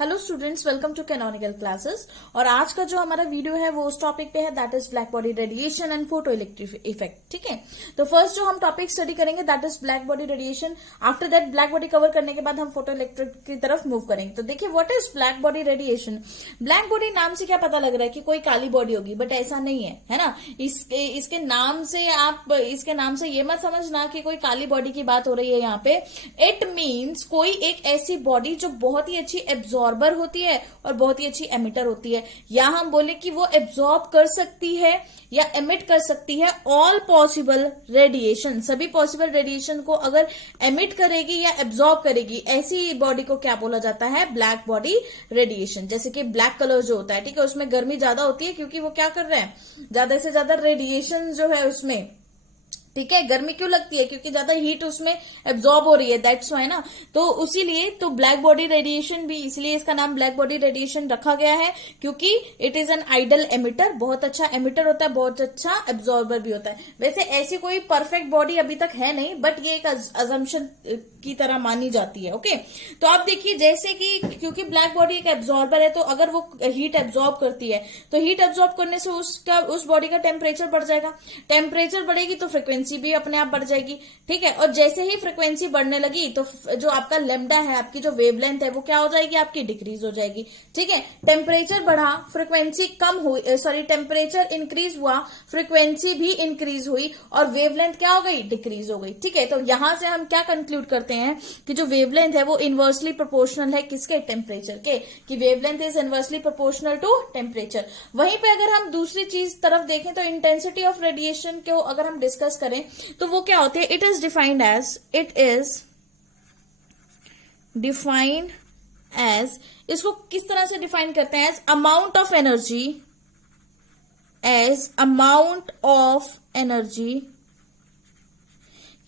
Hello students, welcome to canonical classes. और आज का जो हमारा वीडियो है वो उस टॉपिक पे है, that is black body radiation and photo electric effect. ठीक है, तो फर्स्ट जो हम टॉपिक स्टडी करेंगे that is black body radiation. After that black body cover करने के बाद हम फोटो इलेक्ट्रिक की तरफ मूव करेंगे। तो देखिए, what is black body radiation. Black body नाम से क्या पता लग रहा है कि कोई काली बॉडी होगी, बट ऐसा नहीं है ना। इसके नाम से ये मत समझना कि कोई काली बॉडी की बात हो रही है यहाँ पे। इट मीन्स कोई एक ऐसी बॉडी जो बहुत ही अच्छी एब्जॉर्बर होती है और बहुत ही अच्छी एमिटर होती है, या हम बोले कि वो एब्जॉर्ब कर सकती है या एमिट कर सकती है ऑल पॉसिबल रेडिएशन। सभी पॉसिबल रेडिएशन को अगर एमिट करेगी या एब्जॉर्ब करेगी, ऐसी बॉडी को क्या बोला जाता है, ब्लैक बॉडी रेडिएशन। जैसे कि ब्लैक कलर जो होता है, ठीक है, उसमें गर्मी ज्यादा होती है क्योंकि वो क्या कर रहे हैं, ज्यादा से ज्यादा रेडिएशन जो है उसमें, ठीक है, गर्मी क्यों लगती है, क्योंकि ज्यादा हीट उसमें एब्जॉर्ब हो रही है, दैट्स व्हाई ना। तो उसीलिए तो ब्लैक बॉडी रेडिएशन भी, इसलिए इसका नाम ब्लैक बॉडी रेडिएशन रखा गया है, क्योंकि it is an ideal emitter. बहुत अच्छा एमिटर होता है, बहुत अच्छा एब्जॉर्बर भी होता है। वैसे ऐसी कोई परफेक्ट बॉडी अभी तक है नहीं, बट ये एक अजम्पशन की तरह मानी जाती है। ओके, तो आप देखिए, जैसे कि क्योंकि ब्लैक बॉडी एक एब्जॉर्बर है, तो अगर वो हीट एब्जॉर्ब करती है तो हीट एब्जॉर्ब करने से उस बॉडी का टेम्परेचर बढ़ जाएगा। टेम्परेचर बढ़ेगी तो फ्रिक्वेंसी भी अपने आप बढ़ जाएगी। ठीक है, और जैसे ही फ्रिक्वेंसी बढ़ने लगी तो जो आपका लेमडा है, आपकी जो वेवलेंथ है, वो क्या हो जाएगी, आपकी डिक्रीज हो जाएगी। ठीक है, टेम्परेचर बढ़ा, फ्रिक्वेंसी कम हुई, टेम्परेचर इंक्रीज हुआ, फ्रीक्वेंसी भी इंक्रीज हुई और वेवलेंथ क्या हो गई, डिक्रीज हो गई। ठीक है, तो यहां से हम क्या कंक्लूड करते हैं कि जो वेवलेंथ है वो इनवर्सली प्रोपोर्शनल है किसके, टेम्परेचर के, कि wavelength is inversely proportional to temperature. वहीं पे अगर हम दूसरी चीज तरफ देखें तो इंटेंसिटी ऑफ रेडिएशन को अगर हम डिस्कस करें तो वो क्या होती है, इट इज डिफाइंड एज, इसको किस तरह से डिफाइन करते हैं, एज अमाउंट ऑफ एनर्जी,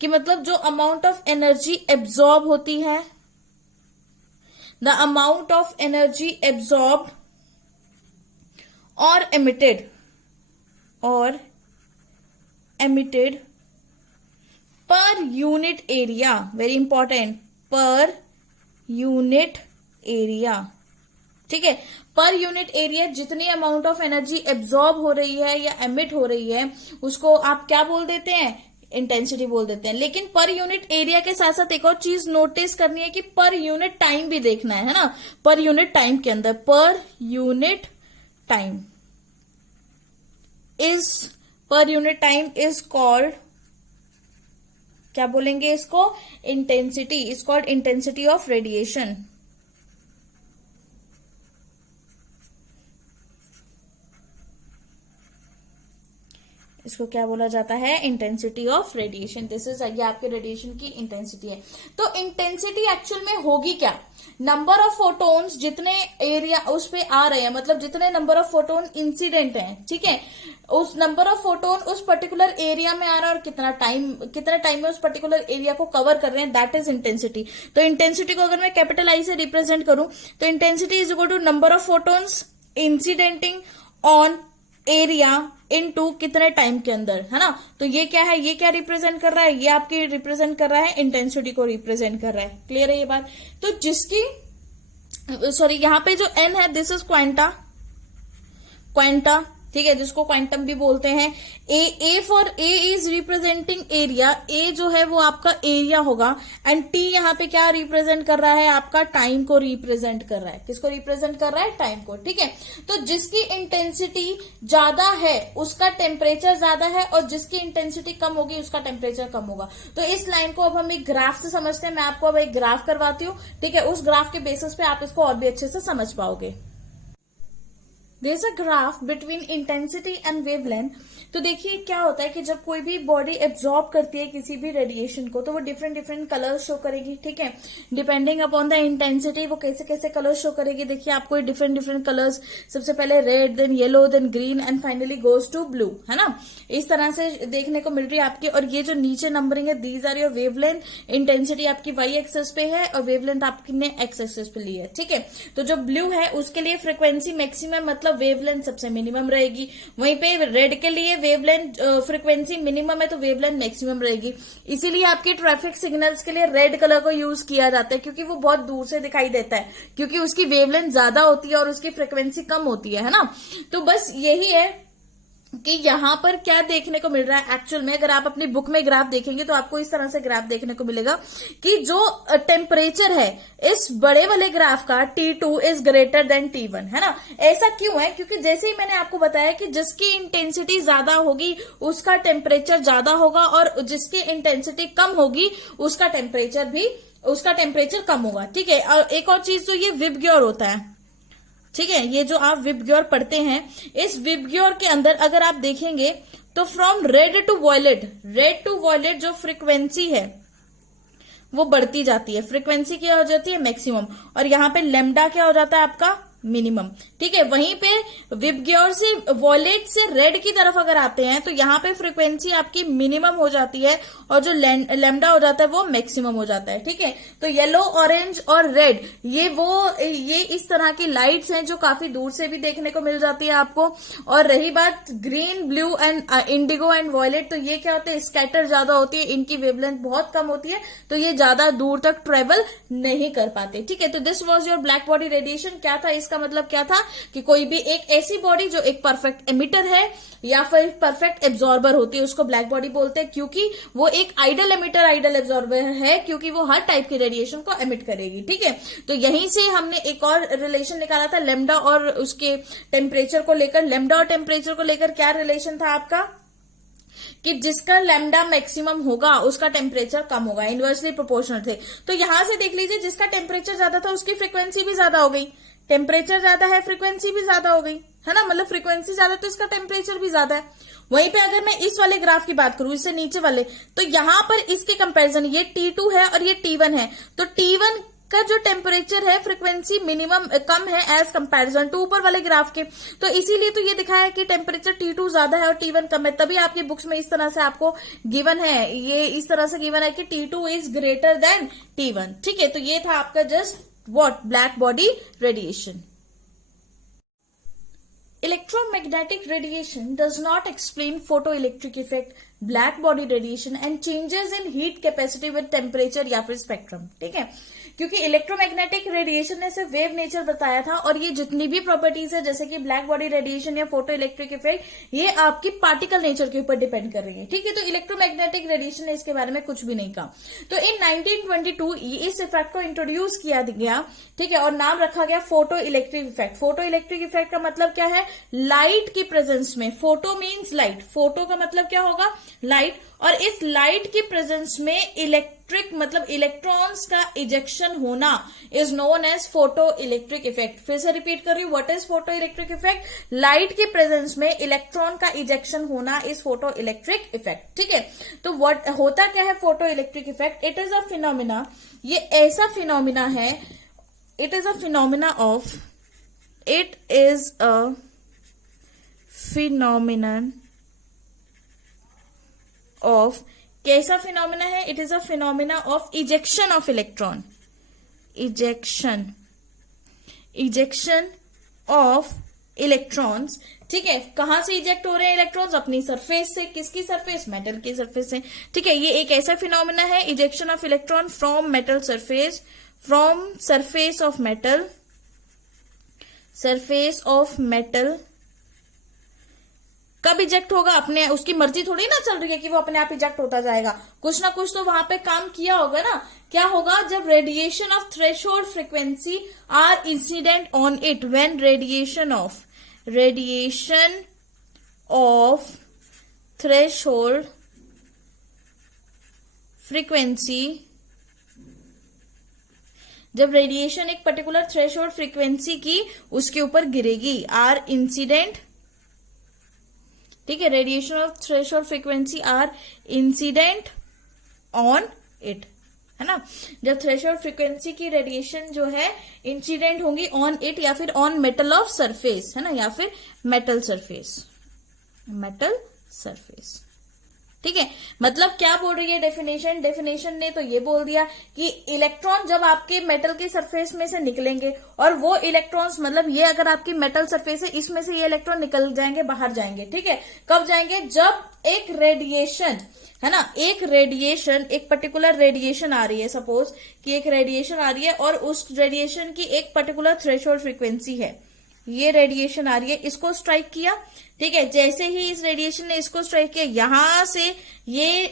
कि मतलब जो अमाउंट ऑफ एनर्जी एब्जॉर्ब होती है, the amount of energy absorb और emitted per unit area, very important, per unit area. ठीक है, पर यूनिट एरिया जितनी अमाउंट ऑफ एनर्जी एब्जॉर्ब हो रही है या एमिट हो रही है, उसको आप क्या बोल देते हैं, इंटेंसिटी बोल देते हैं। लेकिन पर यूनिट एरिया के साथ साथ एक और चीज नोटिस करनी है कि पर यूनिट टाइम भी देखना है ना। पर यूनिट टाइम के अंदर per unit time is called, क्या बोलेंगे इसको, intensity, is called intensity of radiation. इसको क्या बोला जाता है, intensity of radiation. This is, ये आपके रेडिएशन की इंटेंसिटी है। तो इंटेंसिटी एक्चुअल में होगी क्या, नंबर ऑफ फोटोन्स जितने एरिया उस पे आ रहे हैं, मतलब जितने नंबर ऑफ फोटोन इंसिडेंट हैं, ठीक है, उस नंबर ऑफ फोटोन उस पर्टिकुलर एरिया में आ रहा है और कितना टाइम में उस पर्टिकुलर एरिया को कवर कर रहे हैं, दैट इज इंटेंसिटी। तो इंटेंसिटी को अगर मैं कैपिटल आई से रिप्रेजेंट करूं तो intensity is equal to number of photons incidenting on area into कितने टाइम के अंदर, है ना। तो ये क्या है, ये क्या रिप्रेजेंट कर रहा है, ये आपकी रिप्रेजेंट कर रहा है, इंटेंसिटी को रिप्रेजेंट कर रहा है। क्लियर है ये बात। तो यहां पे जो एन है, दिस इज क्वांटा, ठीक है, जिसको क्वांटम भी बोलते हैं। A for A is representing area, A जो है वो आपका एरिया होगा, एंड टी यहाँ पे क्या रिप्रेजेंट कर रहा है, आपका टाइम को रिप्रेजेंट कर रहा है। किसको रिप्रेजेंट कर रहा है, टाइम को। ठीक है, तो जिसकी इंटेंसिटी ज्यादा है उसका टेम्परेचर ज्यादा है, और जिसकी इंटेंसिटी कम होगी उसका टेम्परेचर कम होगा। तो इस लाइन को अब हम एक ग्राफ से समझते हैं। मैं आपको अब एक ग्राफ करवाती हूँ, ठीक है, उस ग्राफ के बेसिस पे आप इसको और भी अच्छे से समझ पाओगे। There is a graph between intensity and wavelength। तो देखिए क्या होता है कि जब कोई भी बॉडी एब्जॉर्ब करती है किसी भी रेडिएशन को, तो वो डिफरेंट कलर्स शो करेगी। ठीक है, डिपेंडिंग अपॉन द इंटेंसिटी वो कैसे कैसे कलर्स शो करेगी। देखिए आपको डिफरेंट कलर्स, सबसे पहले red, then yellow, then green, and finally goes to blue, है ना। इस तरह से देखने को मिल रही है आपकी। और ये जो नीचे नंबरिंग है, these are your wavelength. Intensity आपकी वाई एक्सेस पे है और वेवलेंथ आपने एक्स एक्सेस पे ली है। ठीक है, तो जो ब्लू है उसके लिए फ्रिक्वेंसी मैक्सिमम मतलब मतलब वेवलेंथ सबसे मिनिमम रहेगी। वहीं पे रेड के लिए वेवलेंथ फ्रीक्वेंसी मिनिमम है तो वेवलेंथ मैक्सिमम रहेगी। इसीलिए आपके ट्रैफिक सिग्नल्स के लिए रेड कलर को यूज किया जाता है, क्योंकि वो बहुत दूर से दिखाई देता है, क्योंकि उसकी वेवलेंथ ज्यादा होती है और उसकी फ्रीक्वेंसी कम होती है ना। तो बस यही है कि यहां पर क्या देखने को मिल रहा है एक्चुअल में। अगर आप अपनी बुक में ग्राफ देखेंगे तो आपको इस तरह से ग्राफ देखने को मिलेगा कि जो टेम्परेचर है इस बड़े वाले ग्राफ का T2 is greater than T1, है ना। ऐसा क्यों है? क्योंकि जैसे ही मैंने आपको बताया कि जिसकी इंटेंसिटी ज्यादा होगी उसका टेम्परेचर ज्यादा होगा, और जिसकी इंटेंसिटी कम होगी उसका टेम्परेचर कम होगा। ठीक है, और एक और चीज तो ये विबग्योर होता है। ठीक है, ये जो आप विबग्योर पढ़ते हैं, इस विबग्योर के अंदर अगर आप देखेंगे तो फ्रॉम रेड टू वॉयलेट जो फ्रीक्वेंसी है वो बढ़ती जाती है। फ्रीक्वेंसी क्या हो जाती है? मैक्सिमम। और यहाँ पे लेमडा क्या हो जाता है? आपका मिनिमम। ठीक है, वहीं पे विबग्योर से वॉयलेट से रेड की तरफ अगर आते हैं तो यहाँ पे फ्रीक्वेंसी आपकी मिनिमम हो जाती है और जो लेमडा हो जाता है वो मैक्सिमम हो जाता है। ठीक है, तो येलो, ऑरेंज और रेड ये इस तरह की लाइट्स हैं जो काफी दूर से भी देखने को मिल जाती है आपको। और रही बात green, blue and indigo and violet, तो ये क्या होते हैं? स्कैटर ज्यादा होती है, इनकी वेवलेंथ बहुत कम होती है, तो ये ज्यादा दूर तक ट्रेवल नहीं कर पाते। ठीक है, तो this was your black body radiation. क्या था इसका मतलब? क्या था कि कोई भी एक ऐसी बॉडी जो एक परफेक्ट एमिटर है या फिर परफेक्ट एब्जॉर्बर होती है उसको ब्लैक बॉडी बोलते हैं, क्योंकि वो एक आइडल एमिटर, आइडल एब्जॉर्बर है, क्योंकि वो हर टाइप की रेडिएशन को एमिट करेगी। ठीक है, तो यहीं से हमने एक और रिलेशन निकाला था लेमडा और उसके टेम्परेचर को लेकर। लेमडा और टेम्परेचर को लेकर क्या रिलेशन था आपका? कि जिसका लैम्डा मैक्सिमम होगा उसका टेम्परेचर कम होगा, इनवर्सली प्रोपोर्शनल थे। तो यहां से देख लीजिए, जिसका टेम्परेचर ज्यादा था उसकी फ्रीक्वेंसी भी ज्यादा हो गई। टेम्परेचर ज्यादा है, फ्रीक्वेंसी भी ज्यादा हो गई, है ना। मतलब फ्रीक्वेंसी ज्यादा तो इसका टेम्परेचर भी ज्यादा है। वहीं पे अगर मैं इस वाले ग्राफ की बात करूं, इससे नीचे वाले, तो यहां पर इसके कंपैरिजन ये T2 है और ये T1 है, तो T1 का जो टेम्परेचर है फ्रीक्वेंसी मिनिमम कम है एज कंपैरिजन टू ऊपर वाले ग्राफ के। तो इसीलिए तो ये दिखाया है कि टेम्परेचर T2 ज्यादा है और T1 कम है। तभी आपकी बुक्स में इस तरह से आपको गिवन है, ये इस तरह से गिवन है कि T2 is greater than T1। ठीक है, तो ये था आपका just what? Black body radiation. Electromagnetic radiation does not explain photoelectric effect, black body radiation and changes in heat capacity with temperature या फिर स्पेक्ट्रम। ठीक है, क्योंकि इलेक्ट्रोमैग्नेटिक रेडिएशन ने सिर्फ वेव नेचर बताया था, और ये जितनी भी प्रॉपर्टीज है जैसे कि ब्लैक बॉडी रेडिएशन या फोटो इलेक्ट्रिक इफेक्ट, ये आपकी पार्टिकल नेचर के ऊपर डिपेंड कर रही है। ठीक है, तो इलेक्ट्रोमैग्नेटिक रेडिएशन ने इसके बारे में कुछ भी नहीं कहा। तो इन 1922 इस इफेक्ट को इंट्रोड्यूस किया गया। ठीक है, और नाम रखा गया photo electric effect. Photo electric effect का मतलब क्या है? लाइट की प्रेजेंस में, फोटो मीन्स लाइट, फोटो का मतलब क्या होगा? लाइट, और इस लाइट की प्रेजेंस में इलेक्ट्रिक मतलब इलेक्ट्रॉन्स का इजेक्शन होना is known as photo electric effect. फिर से रिपीट कर रही हूं, what is photo electric effect? Light की प्रेजेंस में इलेक्ट्रॉन का इजेक्शन होना इज फोटो इलेक्ट्रिक इफेक्ट। ठीक है, तो व्हाट होता क्या है photo electric effect? It is a phenomena, ये ऐसा फिनोमिना है, it is a phenomena of, it is a phenomenon of, कैसा फिनोमिना है? It is a phenomena of ejection of electron, ejection of electrons. ठीक है, कहां से इजेक्ट हो रहे हैं इलेक्ट्रॉन्स? अपनी सरफेस से। किसकी सरफेस? मेटल की सरफेस से। ठीक है, ये एक ऐसा फिनोमिना है, ejection of electron from metal surface, from surface of metal, surface of metal. कब इजेक्ट होगा? अपने, उसकी मर्जी थोड़ी ना चल रही है कि वो अपने आप इजेक्ट होता जाएगा, कुछ ना कुछ तो वहां पे काम किया होगा ना। क्या होगा? जब radiation of threshold frequency are incident on it, when radiation of threshold frequency, जब रेडिएशन एक पर्टिकुलर थ्रेशोल्ड फ्रीक्वेंसी की उसके ऊपर गिरेगी, आर इंसिडेंट। ठीक है, radiation of threshold frequency are incident on it, है ना। जब थ्रेशोल्ड फ्रीक्वेंसी की रेडिएशन जो है इंसिडेंट होंगी ऑन इट या फिर ऑन मेटल ऑफ सरफेस, है ना, या फिर मेटल सरफेस, ठीक है, मतलब क्या बोल रही है डेफिनेशन ने तो ये बोल दिया कि इलेक्ट्रॉन जब आपके मेटल की सरफेस में से निकलेंगे और वो इलेक्ट्रॉन्स, मतलब ये अगर आपकी मेटल सरफेस है, इसमें से ये इलेक्ट्रॉन निकल जाएंगे, बाहर जाएंगे। ठीक है, कब जाएंगे? जब एक रेडिएशन है ना, एक पर्टिकुलर रेडिएशन आ रही है, सपोज कि एक रेडिएशन आ रही है और उस रेडिएशन की एक पर्टिकुलर थ्रेशोल्ड फ्रीक्वेंसी है, ये रेडिएशन आ रही है, इसको स्ट्राइक किया। ठीक है, जैसे ही इस रेडिएशन ने इसको स्ट्राइक किया, यहां से ये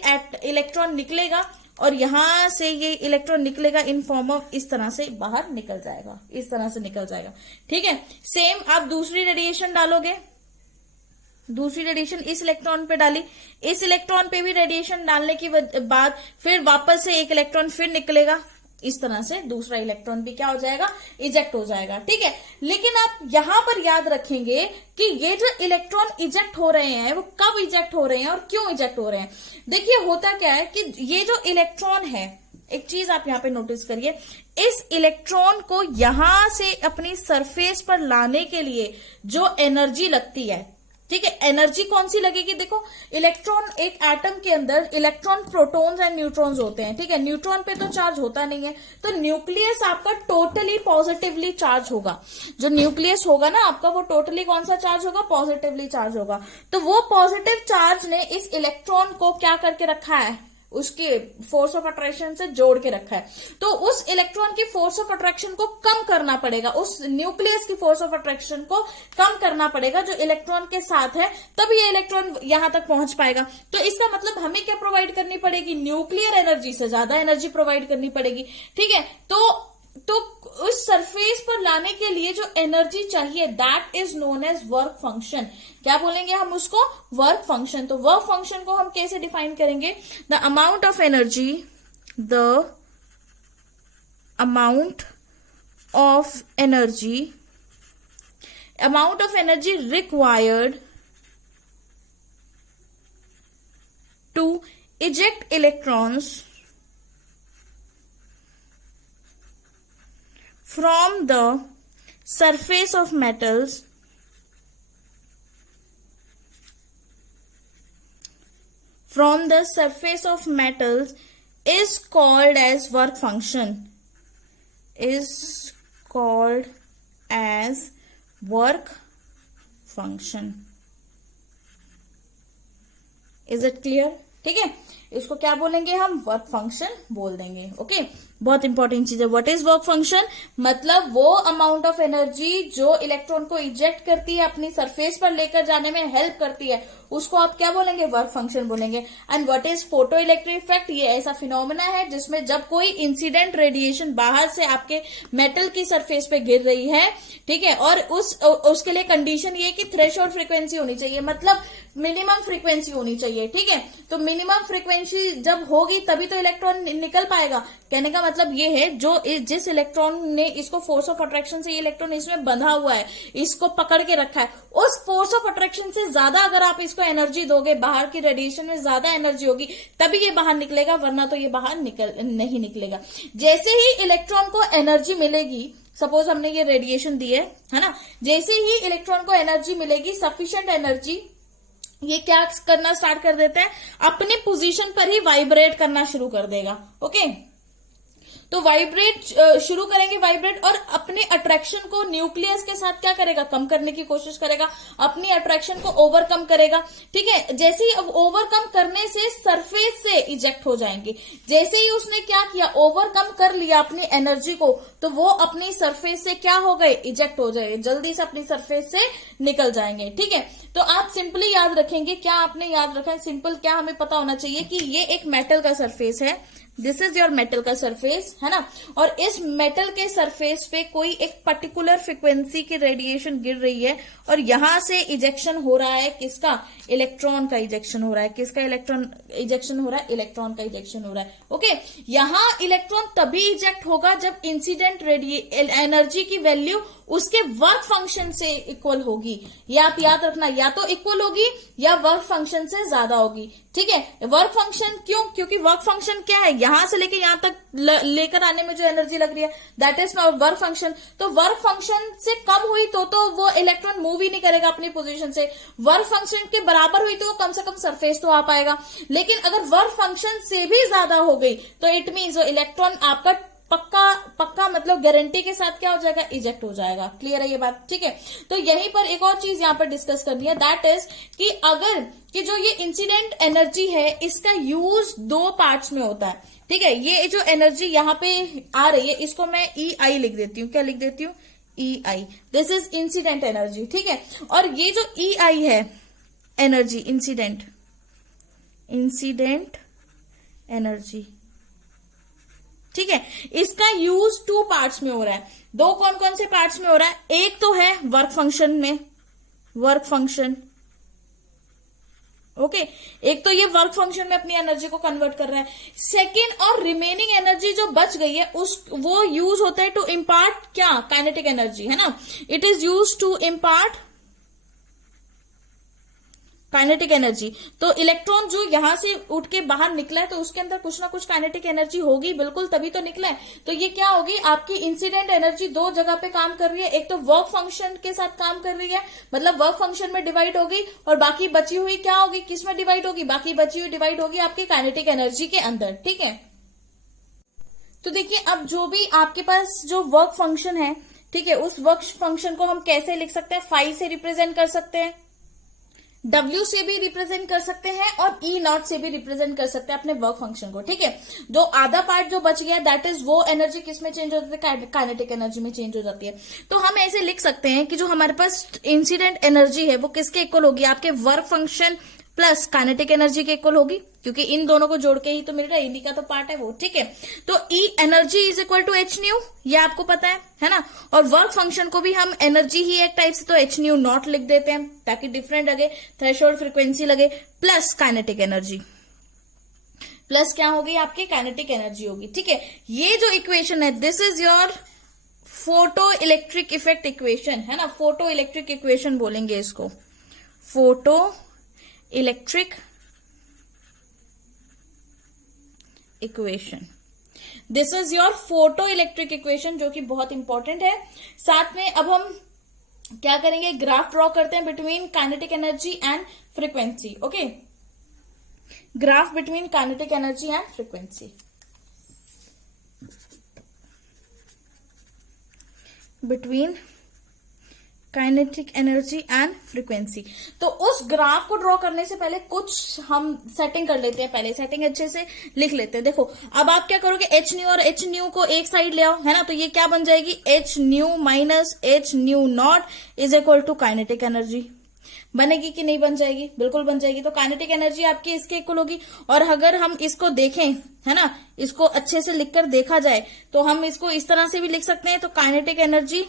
इलेक्ट्रॉन निकलेगा और यहां से ये इलेक्ट्रॉन निकलेगा इन फॉर्म ऑफ, इस तरह से बाहर निकल जाएगा, इस तरह से निकल जाएगा। ठीक है, सेम आप दूसरी रेडिएशन डालोगे, दूसरी रेडिएशन इस इलेक्ट्रॉन पे डाली, इस इलेक्ट्रॉन पे भी रेडिएशन डालने की बाद फिर वापस से एक इलेक्ट्रॉन फिर निकलेगा, इस तरह से दूसरा इलेक्ट्रॉन भी क्या हो जाएगा? इजेक्ट हो जाएगा। ठीक है, लेकिन आप यहां पर याद रखेंगे कि ये जो इलेक्ट्रॉन इजेक्ट हो रहे हैं वो कब इजेक्ट हो रहे हैं और क्यों इजेक्ट हो रहे हैं। देखिए होता क्या है कि ये जो इलेक्ट्रॉन है, एक चीज आप यहां पे नोटिस करिए, इस इलेक्ट्रॉन को यहां से अपनी सरफेस पर लाने के लिए जो एनर्जी लगती है, ठीक है, एनर्जी कौन सी लगेगी? देखो इलेक्ट्रॉन, एक एटम के अंदर इलेक्ट्रॉन, प्रोटॉन्स एंड न्यूट्रॉन्स होते हैं। ठीक है, न्यूट्रॉन पे तो चार्ज होता नहीं है, तो न्यूक्लियस आपका टोटली पॉजिटिवली चार्ज होगा। जो न्यूक्लियस होगा ना आपका, वो टोटली कौन सा चार्ज होगा? पॉजिटिवली चार्ज होगा। तो वो पॉजिटिव चार्ज ने इस इलेक्ट्रॉन को क्या करके रखा है? उसके फोर्स ऑफ अट्रैक्शन से जोड़ के रखा है। तो उस इलेक्ट्रॉन की फोर्स ऑफ अट्रैक्शन को कम करना पड़ेगा, उस न्यूक्लियस की फोर्स ऑफ अट्रैक्शन को कम करना पड़ेगा जो इलेक्ट्रॉन के साथ है, तब ये इलेक्ट्रॉन यहां तक पहुंच पाएगा। तो इसका मतलब हमें क्या प्रोवाइड करनी पड़ेगी? न्यूक्लियर एनर्जी से ज्यादा एनर्जी प्रोवाइड करनी पड़ेगी। ठीक है, तो उस सरफेस पर लाने के लिए जो एनर्जी चाहिए, that is known as work function. क्या बोलेंगे हम उसको? Work function. तो वर्क फंक्शन को हम कैसे डिफाइन करेंगे? The amount of energy, amount of energy required to eject electrons from the surface of metals is called as work function, Is it clear? ठीक है, इसको क्या बोलेंगे हम? वर्क फंक्शन बोल देंगे। ओके, बहुत इंपॉर्टेंट चीज है। What is work function? मतलब वो अमाउंट ऑफ एनर्जी जो इलेक्ट्रॉन को इजेक्ट करती है, अपनी सरफेस पर लेकर जाने में हेल्प करती है, उसको आप क्या बोलेंगे? वर्क फंक्शन बोलेंगे। And what is photo electric effect? ये ऐसा फिनोमेना है जिसमें जब कोई इंसिडेंट रेडिएशन बाहर से आपके मेटल की सरफेस पे गिर रही है, ठीक है, और उसके लिए कंडीशन ये कि थ्रेशोल्ड फ्रीक्वेंसी होनी चाहिए, मतलब मिनिमम फ्रीक्वेंसी होनी चाहिए। ठीक है, तो मिनिमम फ्रीक्वेंसी जब होगी तभी तो इलेक्ट्रॉन निकल पाएगा। कहने का मतलब ये है, जिस इलेक्ट्रॉन ने इसको फोर्स ऑफ अट्रैक्शन से, ये इलेक्ट्रॉन इसमें बंधा हुआ है, इसको पकड़ के रखा है, उस फोर्स ऑफ अट्रैक्शन से ज्यादा अगर आप इसको एनर्जी दोगे, बाहर की रेडिएशन में ज्यादा एनर्जी होगी, तभी ये बाहर निकलेगा, वरना तो ये बाहर नहीं निकलेगा। जैसे ही इलेक्ट्रॉन को एनर्जी मिलेगी, सपोज हमने ये रेडिएशन दी है ना, जैसे ही इलेक्ट्रॉन को एनर्जी मिलेगी, सफिशिएंट एनर्जी, ये क्या करना स्टार्ट कर देता है? अपने पोजीशन पर ही वाइब्रेट करना शुरू कर देगा। ओके, तो वाइब्रेट शुरू करेंगे, वाइब्रेट, और अपने अट्रैक्शन को न्यूक्लियस के साथ क्या करेगा? कम करने की कोशिश करेगा, अपनी अट्रैक्शन को ओवरकम करेगा। ठीक है, जैसे ही ओवरकम करने से सरफेस से इजेक्ट हो जाएंगे। जैसे ही उसने क्या किया? ओवरकम कर लिया अपनी एनर्जी को, तो वो अपनी सरफेस से क्या हो गए? इजेक्ट हो जाए, जल्दी से अपनी सरफेस से निकल जाएंगे। ठीक है, तो आप सिंपली याद रखेंगे, क्या आपने याद रखा है? सिंपल क्या हमें पता होना चाहिए कि ये एक मेटल का सरफेस है, दिस इज योर मेटल का सरफेस, है ना, और इस मेटल के सरफेस पे कोई एक पर्टिकुलर फ्रीक्वेंसी की रेडिएशन गिर रही है और यहां से इजेक्शन हो रहा है, किसका? इलेक्ट्रॉन का इजेक्शन हो रहा है। किसका इजेक्शन हो रहा है? इलेक्ट्रॉन का इजेक्शन हो रहा है। ओके, यहां इलेक्ट्रॉन तभी इजेक्ट होगा जब इंसिडेंट एनर्जी की वैल्यू उसके वर्क फंक्शन से इक्वल होगी। ये आप याद रखना, या तो इक्वल होगी या वर्क फंक्शन से ज्यादा होगी। ठीक है, वर्क फंक्शन क्यों? क्योंकि वर्क फंक्शन क्या है? यहां से लेके यहां तक लेकर आने में जो एनर्जी लग रही है दैट इज वर्क फंक्शन। तो वर्क फंक्शन से कम हुई तो वो इलेक्ट्रॉन मूव ही नहीं करेगा अपनी पोजीशन से। वर्क फंक्शन के बराबर हुई तो वो कम से कम सरफेस तो आ पाएगा। लेकिन अगर वर्क फंक्शन से भी ज्यादा हो गई तो इट मीन्स वो इलेक्ट्रॉन आपका पक्का मतलब गारंटी के साथ क्या हो जाएगा, इजेक्ट हो जाएगा। क्लियर है ये बात, ठीक है। तो यहीं पर एक और चीज यहां पर डिस्कस करनी है, दैट इज कि अगर कि जो ये इंसिडेंट एनर्जी है इसका यूज दो पार्ट्स में होता है, ठीक है। ये जो एनर्जी यहां पे आ रही है इसको मैं EI लिख देती हूँ। क्या लिख देती हूँ? EI। This is incident energy, ठीक है। और ये जो EI है एनर्जी, इंसिडेंट एनर्जी, ठीक है, इसका यूज टू पार्ट्स में हो रहा है। दो कौन कौन से पार्ट्स में हो रहा है? एक तो है वर्क फंक्शन में, वर्क फंक्शन, ओके। एक तो ये वर्क फंक्शन में अपनी एनर्जी को कन्वर्ट कर रहा है। सेकेंड और रिमेनिंग एनर्जी जो बच गई है वो यूज होता है टू इम्पार्ट क्या, काइनेटिक एनर्जी, है ना। It is use to impart kinetic energy. तो इलेक्ट्रॉन जो यहां से उठ के बाहर निकला है तो उसके अंदर कुछ ना कुछ काइनेटिक एनर्जी होगी, बिल्कुल, तभी तो निकला है। तो ये क्या होगी, आपकी इंसिडेंट एनर्जी दो जगह पे काम कर रही है। एक तो वर्क फंक्शन के साथ काम कर रही है, मतलब वर्क फंक्शन में डिवाइड होगी, और बाकी बची हुई क्या होगी, किस में डिवाइड होगी, बाकी बची हुई डिवाइड होगी आपकी काइनेटिक एनर्जी के अंदर, ठीक है। तो देखिए अब जो भी आपके पास जो वर्क फंक्शन है, ठीक है, उस वर्क फंक्शन को हम कैसे लिख सकते हैं? 5 से रिप्रेजेंट कर सकते हैं, W से भी रिप्रेजेंट कर सकते हैं, और E0 से भी रिप्रेजेंट कर सकते हैं अपने वर्क फंक्शन को, ठीक है। जो आधा पार्ट जो बच गया दैट इज वो एनर्जी किस में चेंज हो जाती है, काइनेटिक एनर्जी में चेंज हो जाती है। तो हम ऐसे लिख सकते हैं कि जो हमारे पास इंसिडेंट एनर्जी है वो किसके इक्वल होगी, आपके work function plus kinetic energy के इक्वल होगी, क्योंकि इन दोनों को जोड़ के ही तो मिल रहा है, इन्हीं का तो पार्ट है वो, ठीक है। तो E energy is equal to H nu, ये आपको पता है ना। और वर्क फंक्शन को भी हम एनर्जी ही एक टाइप से तो H न्यू नॉट लिख देते हैं ताकि डिफरेंट लगे, थ्रेशोल्ड फ्रीक्वेंसी लगे, प्लस काइनेटिक एनर्जी, प्लस क्या होगी आपकी काइनेटिक एनर्जी होगी, ठीक है। ये जो इक्वेशन है this is your photo electric effect equation, है ना। फोटो इलेक्ट्रिक इक्वेशन बोलेंगे इसको, photo electric equation. This is your photo electric equation, जो कि बहुत इंपॉर्टेंट है। साथ में अब हम क्या करेंगे, ग्राफ ड्रॉ करते हैं between kinetic energy and frequency, okay. Graph between kinetic energy and frequency, between kinetic energy and frequency. तो उस ग्राफ को ड्रॉ करने से पहले कुछ हम सेटिंग कर लेते हैं, पहले सेटिंग अच्छे से लिख लेते हैं। देखो अब आप क्या करोगे, H न्यू और H न्यू को एक साइड ले आओ, है ना। तो ये क्या बन जाएगी, H nu minus H nu naught is equal to kinetic energy. बनेगी कि नहीं बन जाएगी, बिल्कुल बन जाएगी। तो काइनेटिक एनर्जी आपकी इसके इक्वल होगी। और अगर हम इसको देखें, है ना, इसको अच्छे से लिखकर देखा जाए तो हम इसको इस तरह से भी लिख सकते हैं। तो kinetic energy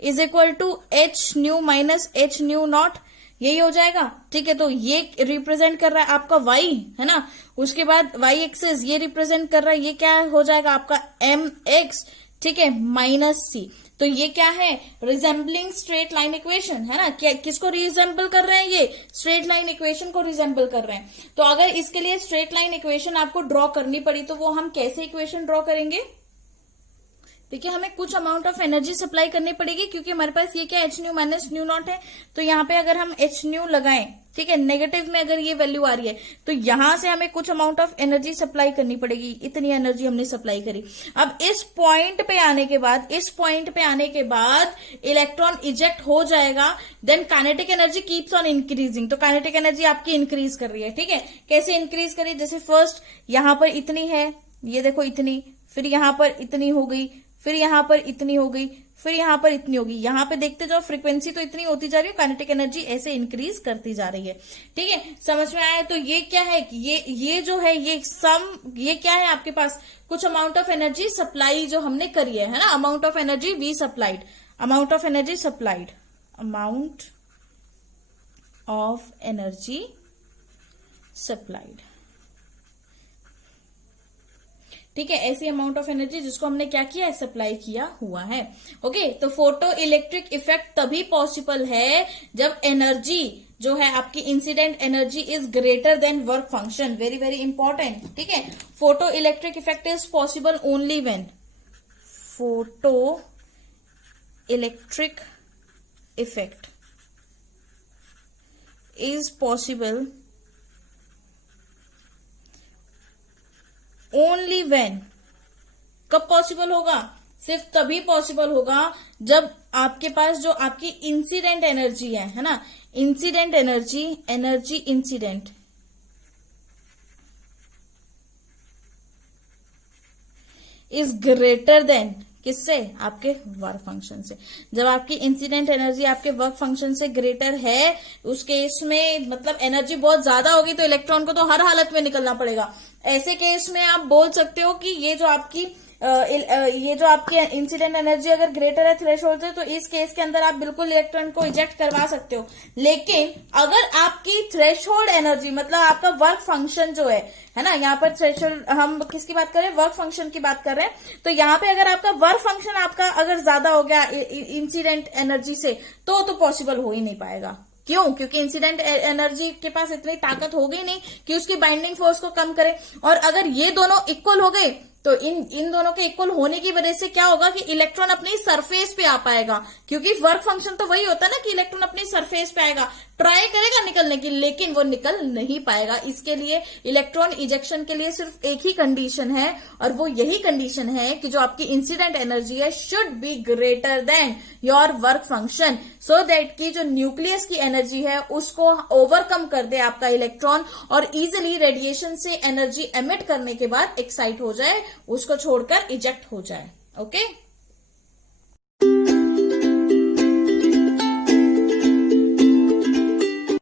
is equal to H nu minus H nu naught, यही हो जाएगा, ठीक है। तो ये रिप्रेजेंट कर रहा है आपका Y, है ना। उसके बाद Y एक्सिस ये रिप्रेजेंट कर रहा है, ये क्या हो जाएगा आपका MX, ठीक है, माइनस C। तो ये क्या है, रिजेंबलिंग स्ट्रेट लाइन इक्वेशन, है ना। क्या किसको रिजेंबल कर रहे हैं, ये स्ट्रेट लाइन इक्वेशन को रिजेंबल कर रहे हैं। तो अगर इसके लिए स्ट्रेट लाइन इक्वेशन आपको ड्रॉ करनी पड़ी तो वो हम कैसे इक्वेशन ड्रॉ करेंगे, देखिए हमें कुछ अमाउंट ऑफ एनर्जी सप्लाई करनी पड़ेगी, क्योंकि हमारे पास ये क्या H nu minus new not है। तो यहाँ पे अगर हम H न्यू लगाएं, ठीक है, नेगेटिव में अगर ये वैल्यू आ रही है तो यहां से हमें कुछ अमाउंट ऑफ एनर्जी सप्लाई करनी पड़ेगी। इतनी एनर्जी हमने सप्लाई करी। अब इस पॉइंट पे आने के बाद इलेक्ट्रॉन इजेक्ट हो जाएगा, then kinetic energy keeps on increasing. तो काइनेटिक एनर्जी आपकी इंक्रीज कर रही है, ठीक है। कैसे इंक्रीज करी, जैसे फर्स्ट यहां पर इतनी है, ये देखो इतनी, फिर यहां पर इतनी हो गई, फिर यहां पर इतनी हो गई, फिर यहां पर इतनी होगी। यहां पे देखते जाओ फ्रीक्वेंसी तो इतनी होती जा रही है, काइनेटिक एनर्जी ऐसे इंक्रीज करती जा रही है, ठीक है। समझ में आया। तो ये क्या है कि ये जो है ये क्या है आपके पास, कुछ अमाउंट ऑफ एनर्जी सप्लाई जो हमने करी है ना। Amount of energy we supplied, amount of energy supplied, amount of energy supplied, ठीक है। ऐसी अमाउंट ऑफ एनर्जी जिसको हमने क्या किया है, सप्लाई किया हुआ है, ओके। तो फोटो इलेक्ट्रिक इफेक्ट तभी पॉसिबल है जब एनर्जी जो है आपकी incident energy is greater than work function, very very important, ठीक है। Photo electric effect is possible only when, photo electric effect is possible only when, कब पॉसिबल होगा, सिर्फ तभी पॉसिबल होगा जब आपके पास जो आपकी इंसिडेंट एनर्जी है ना, incident energy incident is greater than, किससे, आपके वर्क फंक्शन से। जब आपकी इंसिडेंट एनर्जी आपके वर्क फंक्शन से ग्रेटर है, उस केस में मतलब एनर्जी बहुत ज्यादा होगी तो इलेक्ट्रॉन को तो हर हालत में निकलना पड़ेगा। ऐसे केस में आप बोल सकते हो कि ये जो आपकी इंसिडेंट एनर्जी अगर ग्रेटर है थ्रेशोल्ड से, तो इस केस के अंदर आप बिल्कुल इलेक्ट्रॉन को इजेक्ट करवा सकते हो। लेकिन अगर आपकी थ्रेशोल्ड एनर्जी मतलब आपका वर्क फंक्शन जो है ना, यहाँ पर थ्रेशोल्ड हम किसकी बात कर रहे हैं, वर्क फंक्शन की बात कर रहे हैं। तो यहाँ पे अगर आपका वर्क फंक्शन आपका अगर ज्यादा हो गया इंसिडेंट एनर्जी से, तो पॉसिबल हो ही नहीं पाएगा। क्यों? क्योंकि इंसिडेंट एनर्जी के पास इतनी ताकत होगी नहीं कि उसकी बाइंडिंग फोर्स को कम करे। और अगर ये दोनों इक्वल हो गए तो इन दोनों के इक्वल होने की वजह से क्या होगा कि इलेक्ट्रॉन अपनी सरफेस पे आ पाएगा, क्योंकि वर्क फंक्शन तो वही होता है ना कि इलेक्ट्रॉन अपनी सरफेस पे आएगा, ट्राई करेगा निकलने की, लेकिन वो निकल नहीं पाएगा। इसके लिए इलेक्ट्रॉन इजेक्शन के लिए सिर्फ एक ही कंडीशन है, और वो यही कंडीशन है कि जो आपकी इंसिडेंट एनर्जी है should be greater than your work function, so that की जो न्यूक्लियस की एनर्जी है उसको ओवरकम कर दे आपका इलेक्ट्रॉन, और इजिली रेडिएशन से एनर्जी एमिट करने के बाद एक्साइट हो जाए, उसको छोड़कर इजेक्ट हो जाए। ओके।